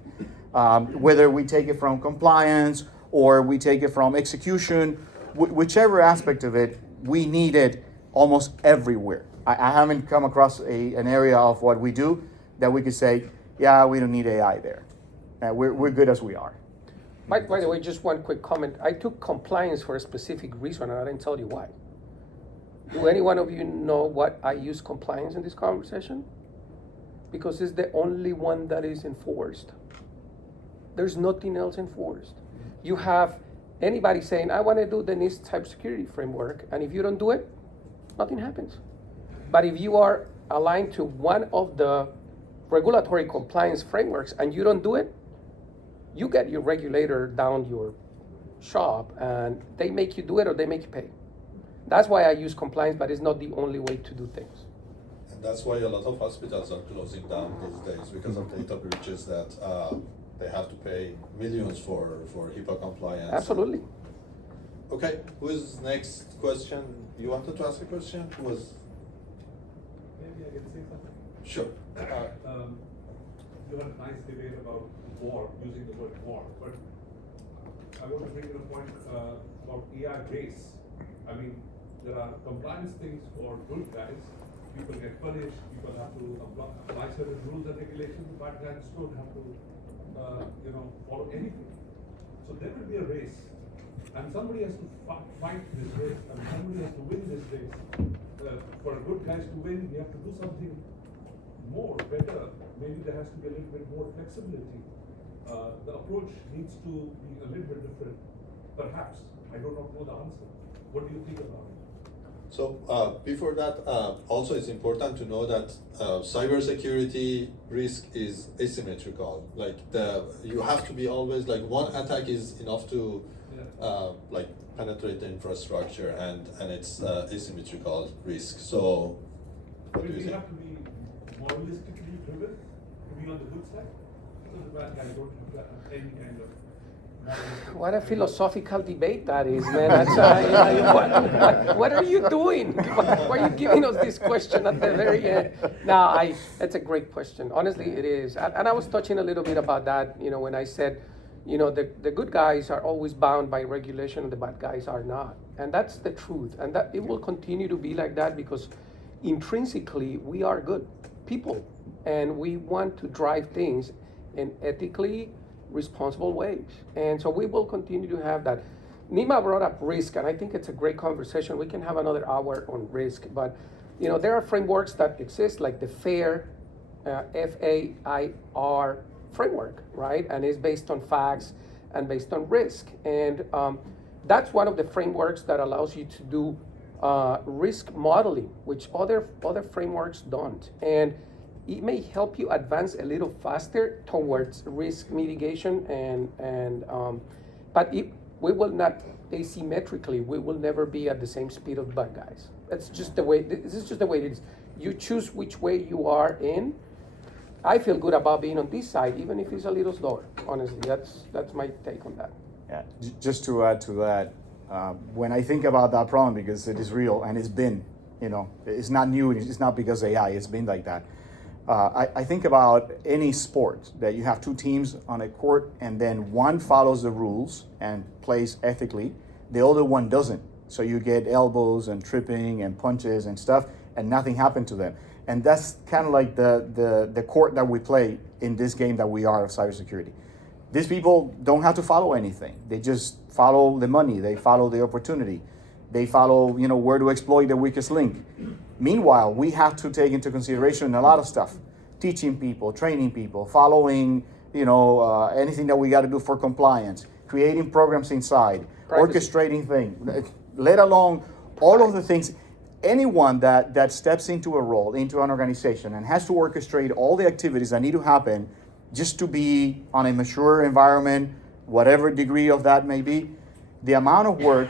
Whether we take it from compliance or we take it from execution, whichever aspect of it, we need it almost everywhere. I haven't come across an area of what we do that we could say, yeah, we don't need AI there. We're good as we are. By the way, just one quick comment. I took compliance for a specific reason, and I didn't tell you why. Do any one of you know what I use compliance in this conversation? Because it's the only one that is enforced. There's nothing else enforced. You have anybody saying, I want to do the NIST cybersecurity framework, and if you don't do it, nothing happens. But if you are aligned to one of the regulatory compliance frameworks and you don't do it, you get your regulator down your shop and they make you do it or they make you pay. That's why I use compliance, but it's not the only way to do things. And that's why a lot of hospitals are closing down these days because of data breaches that they have to pay millions for HIPAA compliance. Absolutely. Okay, who is next question? You wanted to ask a question? Who was? Maybe I can say something. Sure. You had a nice debate about war, using the word war, but I want to bring in a point about AI race. I mean, there are compliance things for good guys. People get punished. People have to apply certain rules and regulations. Bad guys don't have to, follow anything. So there will be a race, and somebody has to fight this race, and somebody has to win this race. For good guys to win, we have to do something more, better. Maybe there has to be a little bit more flexibility. The approach needs to be a little bit different. Perhaps. I do not know the answer. What do you think about it? So before that, also it's important to know that cybersecurity risk is asymmetrical. Like you have to be always like one attack is enough to penetrate the infrastructure, and it's asymmetrical risk. So what do you think? Have to be moralistically driven to be on the good side. So the bad guys don't have any kind of. What a philosophical debate that is, man. That's, what are you doing? Why are you giving us this question at the very end? No, it's a great question. Honestly, it is. And I was touching a little bit about that, when I said, the good guys are always bound by regulation and the bad guys are not. And that's the truth. And that it will continue to be like that because intrinsically we are good people, and we want to drive things in ethically responsible ways. And so we will continue to have that. Nima brought up risk, and I think it's a great conversation. We can have another hour on risk, but there are frameworks that exist, like the FAIR, FAIR framework, right? And it's based on facts and based on risk. And that's one of the frameworks that allows you to do risk modeling, which other frameworks don't. And it may help you advance a little faster towards risk mitigation, but we will not asymmetrically. We will never be at the same speed of bad guys. That's just the way. This is just the way it is. You choose which way you are in. I feel good about being on this side, even if it's a little slower. Honestly, that's my take on that. Yeah. Just to add to that, when I think about that problem, because it is real and it's been, it's not new. It's not because AI. It's been like that. I think about any sport that you have two teams on a court, and then one follows the rules and plays ethically, the other one doesn't. So you get elbows and tripping and punches and stuff, and nothing happened to them. And that's kind of like the court that we play in this game that we are of cybersecurity. These people don't have to follow anything. They just follow the money. They follow the opportunity. They follow, where to exploit the weakest link. Meanwhile, we have to take into consideration a lot of stuff. Teaching people, training people, following, anything that we got to do for compliance, creating programs inside, orchestrating things, let alone all of the things. Anyone that steps into a role, into an organization, and has to orchestrate all the activities that need to happen just to be on a mature environment, whatever degree of that may be, the amount of work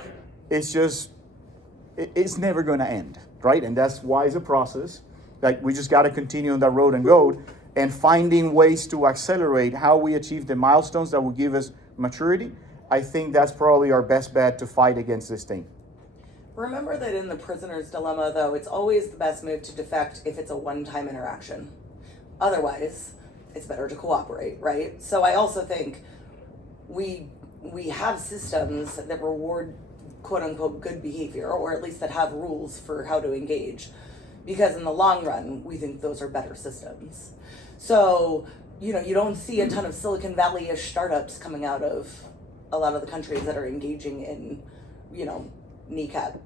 is just, it's never going to end, right? And that's why it's a process. Like, we just got to continue on that road and go, and finding ways to accelerate how we achieve the milestones that will give us maturity. I think that's probably our best bet to fight against this thing. Remember that in the prisoner's dilemma, though, it's always the best move to defect if it's a one-time interaction. Otherwise, it's better to cooperate, right? So I also think we have systems that reward quote-unquote good behavior, or at least that have rules for how to engage, because in the long run, we think those are better systems. So, you don't see a ton of Silicon Valley-ish startups coming out of a lot of the countries that are engaging in, kneecap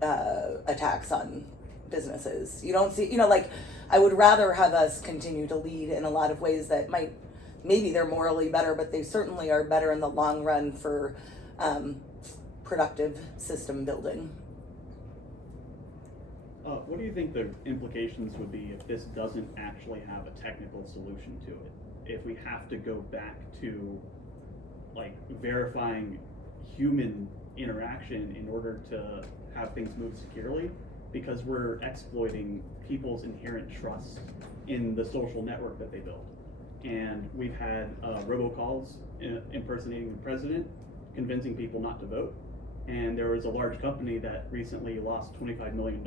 attacks on businesses. You don't see, I would rather have us continue to lead in a lot of ways that maybe they're morally better, but they certainly are better in the long run for productive system building. What do you think the implications would be if this doesn't actually have a technical solution to it? If we have to go back to verifying human interaction in order to have things move securely, because we're exploiting people's inherent trust in the social network that they build. And we've had robocalls impersonating the president, convincing people not to vote. And there was a large company that recently lost $25 million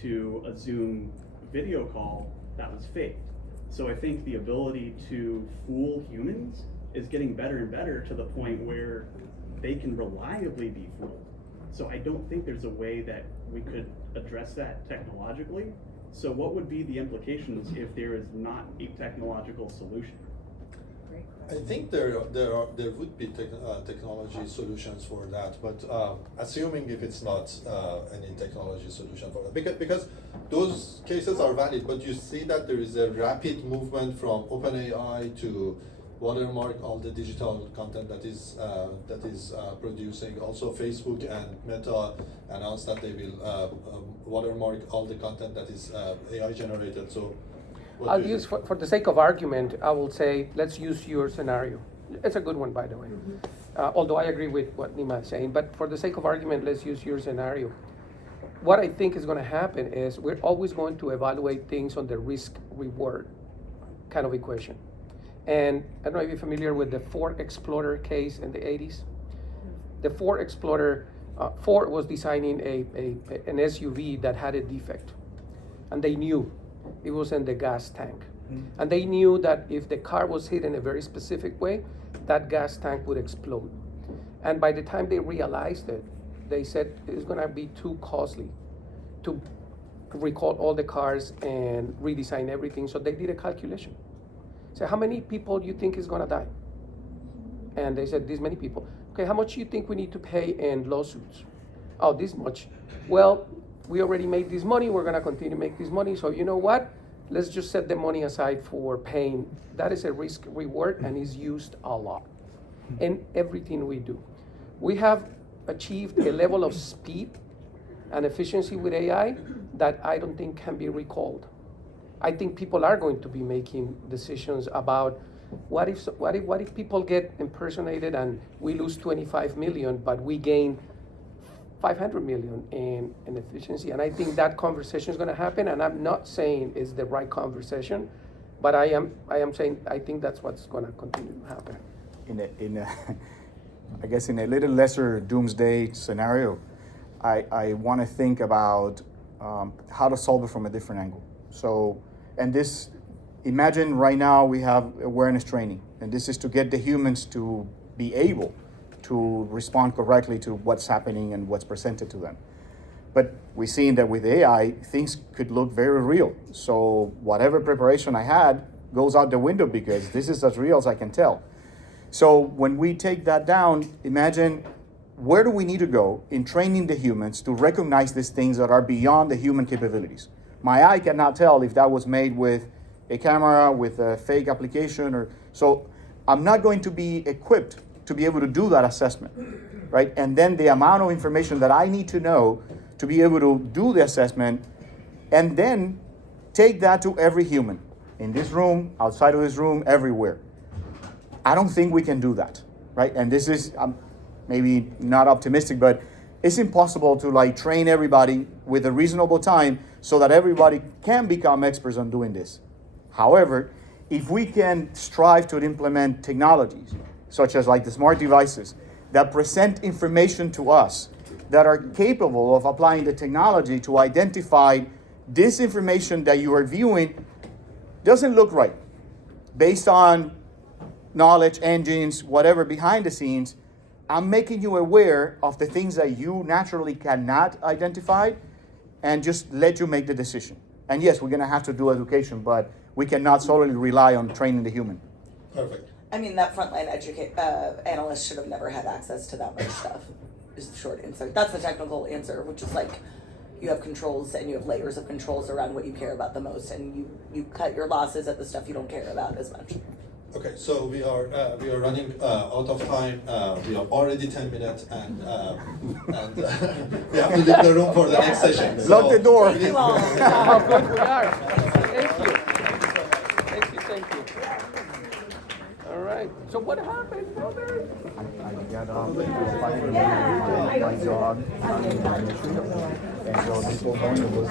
to a Zoom video call that was faked. So I think the ability to fool humans is getting better and better to the point where they can reliably be fooled. So I don't think there's a way that we could address that technologically. So what would be the implications if there is not a technological solution? I think there would be technology solutions for that, but assuming if it's not any technology solution for that, because those cases are valid, but you see that there is a rapid movement from OpenAI to watermark all the digital content that is producing. Also, Facebook and Meta announced that they will watermark all the content that is AI generated. So I'll use, for the sake of argument, I will say, let's use your scenario. It's a good one, by the way. Although I agree with what Nima is saying, but for the sake of argument, let's use your scenario. What I think is going to happen is we're always going to evaluate things on the risk-reward kind of equation. And I don't know if you're familiar with the Ford Explorer case in the 80s. The Ford Explorer, Ford was designing an SUV that had a defect, and they knew it was in the gas tank. And they knew that if the car was hit in a very specific way, that gas tank would explode. And by the time they realized it, they said it's going to be too costly to recall all the cars and redesign everything. So they did a calculation. So how many people do you think is gonna die? And they said, this many people. Okay, how much do you think we need to pay in lawsuits? Oh, this much. Well, we already made this money, we're gonna continue to make this money, so you know what? Let's just set the money aside for paying. That is a risk reward and is used a lot in everything we do. We have achieved a level of speed and efficiency with AI that I don't think can be recalled. I think people are going to be making decisions about what if people get impersonated and we lose 25 million, but we gain 500 million in efficiency. And I think that conversation is going to happen. And I'm not saying it's the right conversation, but I am saying I think that's what's going to continue to happen. I guess in a little lesser doomsday scenario, I want to think about how to solve it from a different angle. So, and this, imagine right now we have awareness training, and this is to get the humans to be able to respond correctly to what's happening and what's presented to them. But we're seeing that with AI, things could look very real. So whatever preparation I had goes out the window because this is as real as I can tell. So when we take that down, imagine where do we need to go in training the humans to recognize these things that are beyond the human capabilities. My eye cannot tell if that was made with a camera, with a fake application, or so I'm not going to be equipped to be able to do that assessment, right? And then the amount of information that I need to know to be able to do the assessment, and then take that to every human, in this room, outside of this room, everywhere. I don't think we can do that, right? And this is maybe not optimistic, but it's impossible to train everybody with a reasonable time so that everybody can become experts on doing this. However, if we can strive to implement technologies, such as the smart devices, that present information to us, that are capable of applying the technology to identify this information that you are viewing doesn't look right, based on knowledge, engines, whatever behind the scenes, I'm making you aware of the things that you naturally cannot identify and just let you make the decision. And yes, we're gonna have to do education, but we cannot solely rely on training the human. Perfect. I mean, that frontline analyst should have never had access to that much stuff, is the short answer. That's the technical answer, which is you have controls and you have layers of controls around what you care about the most, and you cut your losses at the stuff you don't care about as much. Okay, so we are running out of time. We are already 10 minutes, and we have to leave the room for the next session. So lock the door. Thank you all. How good we are. Thank you. All right. So what happened, brother? I got my dog, and so this whole morning was